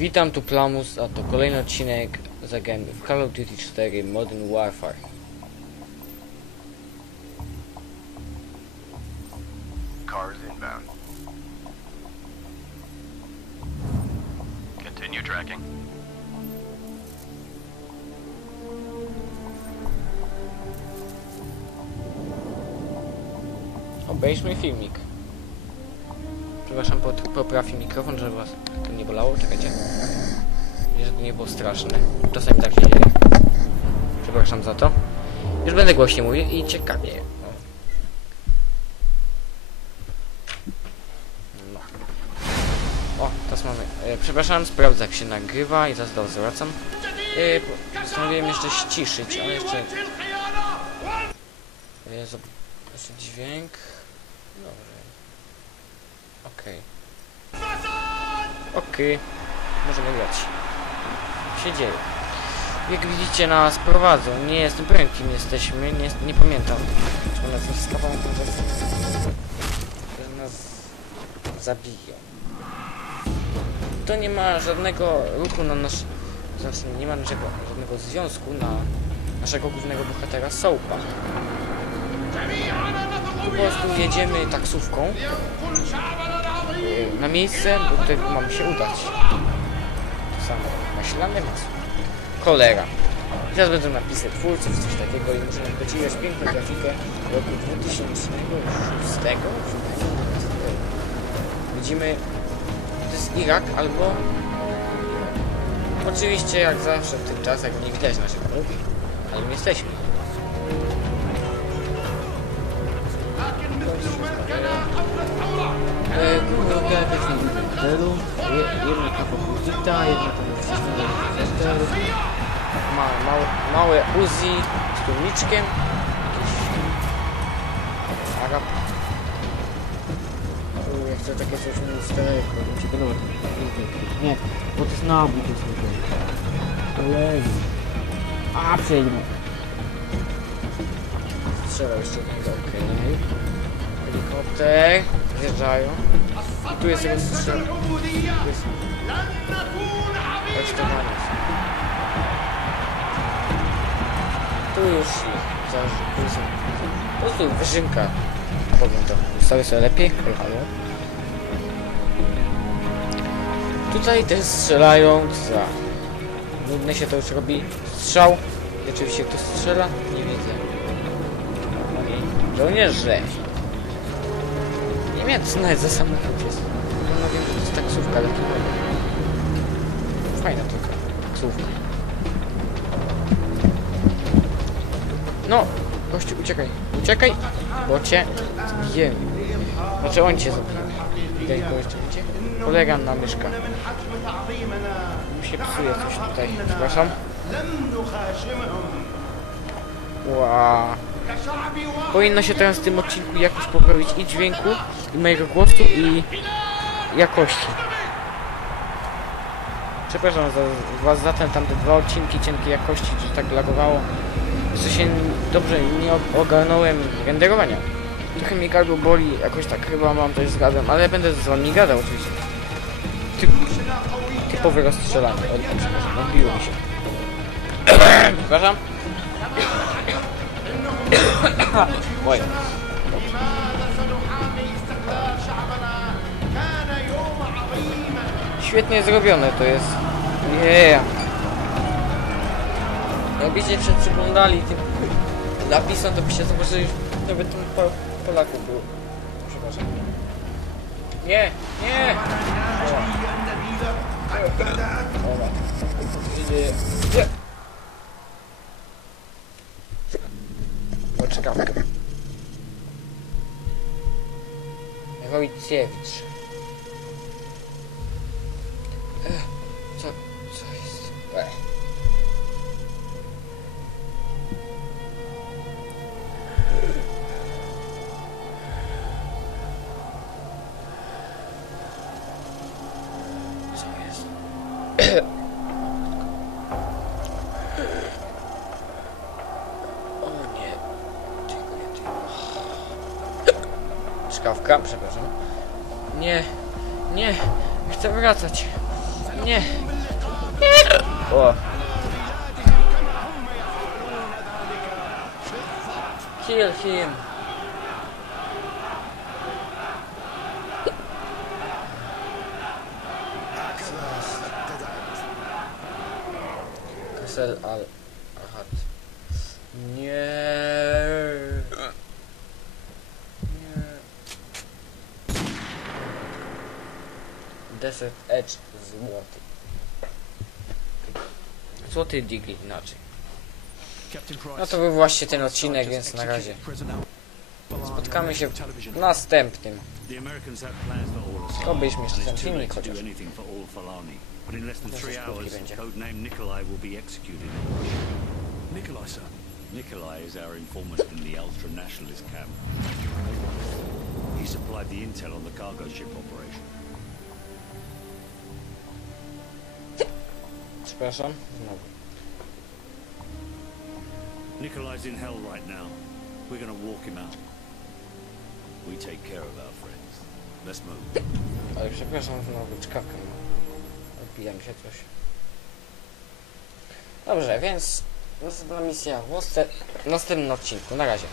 Witam tu Plamus, a to kolejny odcinek zagrajmy w Call of Duty 4 Modern Warfare. Cars inbound. Continue tracking. Obejrzmy filmik. Przepraszam, pod- poprawi mikrofon, żeby was to nie bolało. Czekajcie. Żeby nie było straszne. Czasami tak się dzieje. Przepraszam za to. Już będę głośniej mówił i ciekawie. No. O, teraz mamy. E, przepraszam, sprawdzę jak się nagrywa i zaraz do was zwracam. E, po- postanowiłem jeszcze ściszyć, ale jeszcze... E, jeszcze dźwięk. Dobrze. Okej. Okej. Możemy grać. się dzieje. Jak widzicie nas prowadzą. Nie jestem pewien kim jesteśmy. Nie, nie pamiętam. Czy nas. Że nas zabiją. To nie ma żadnego ruchu na nasz... Znaczy nie ma naszego, żadnego związku na naszego głównego bohatera Soapa. Po prostu jedziemy taksówką na miejsce, do którego mamy się udać. To samo. Maślane masło. Cholera. Teraz będą napisy twórców, coś takiego i muszę nam podziwiać piękną grafikę roku 2006. Widzimy, to jest Irak albo... Oczywiście jak zawsze w tych czasach nie widać naszych mówi, ale my jesteśmy. E, Druga jakaś modelu, je- jedna kawa jedna tam jest ma, małe, małe Uzi z tłumiczkiem, jakiś Arab. Ja chcę takie coś się podoba. Nie, bo to jest nabój, to jest Kolegi. A, przejdźmy. Strzelał jeszcze jednego, okej. Helikopter. Wjeżdżają. Tu jest jego strzał. Tu jest... Aresztowanie. Tu już ich za- tu Po prostu wyżynka. Powiem to. Ustawię sobie lepiej. Halo. Tutaj też strzelają. Za. Nudne się to już robi. Strzał. I oczywiście kto strzela? Nie widzę. Żołnierze. Wiem co nawet za samochód jest. No wiem, że to jest taksówka, ale to Fajna taka taksówka. No, gościu, uciekaj. Uciekaj, bo cię zbiję. Znaczy on cię zabije. Widać go jeszcze, widzicie? Kolega na myszka. Mi się psuje coś tutaj. Przepraszam. Ła. Powinno się teraz w tym odcinku jakoś poprawić i dźwięku, i mojego głosu, i jakości. Przepraszam za, was za ten tamte dwa odcinki cienkiej jakości, że tak lagowało. Jeszcze się dobrze nie ogarnąłem renderowania. Trochę mnie gardło boli, jakoś tak chyba mam coś z gadem, ale będę z wami gadał oczywiście. Typ, typowe rozstrzelanie. O, przepraszam, odbiło mi się. przepraszam. Oj. Świetnie zrobione to jest. Yeah. Jakbyście się przyglądali tym napisom, to byście zobaczyli, że nawet tam po, Polaków było. Przepraszam. Nie, nie! O. Dobra. Idzie. Nie! Poczekawkę. Wojciewicz. Co, co jest? Ech. Co jest? Szkawka, przepraszam. Nie, nie, chcę wracać. Nie, O. Kill him. Kasel al. Nie. Nie. 10 zł. Złoty digi inaczej. No to był właśnie ten odcinek, więc na razie. Spotkamy się w następnym. Obyśmy jeszcze ten filmik chociaż. Nikolai, sir. Nikolai is our informant in the ultra-nationalist camp. He supplied the intel on the cargo ship operation. Przepraszam. Znowu. Nikolai's in hell right now. We're gonna walk him out. We take care of our friends. Let's move. Ale przepraszam, znowu czkawkę. Odbija mi się coś. Dobrze, więc następna misja w następnym odcinku. Na razie.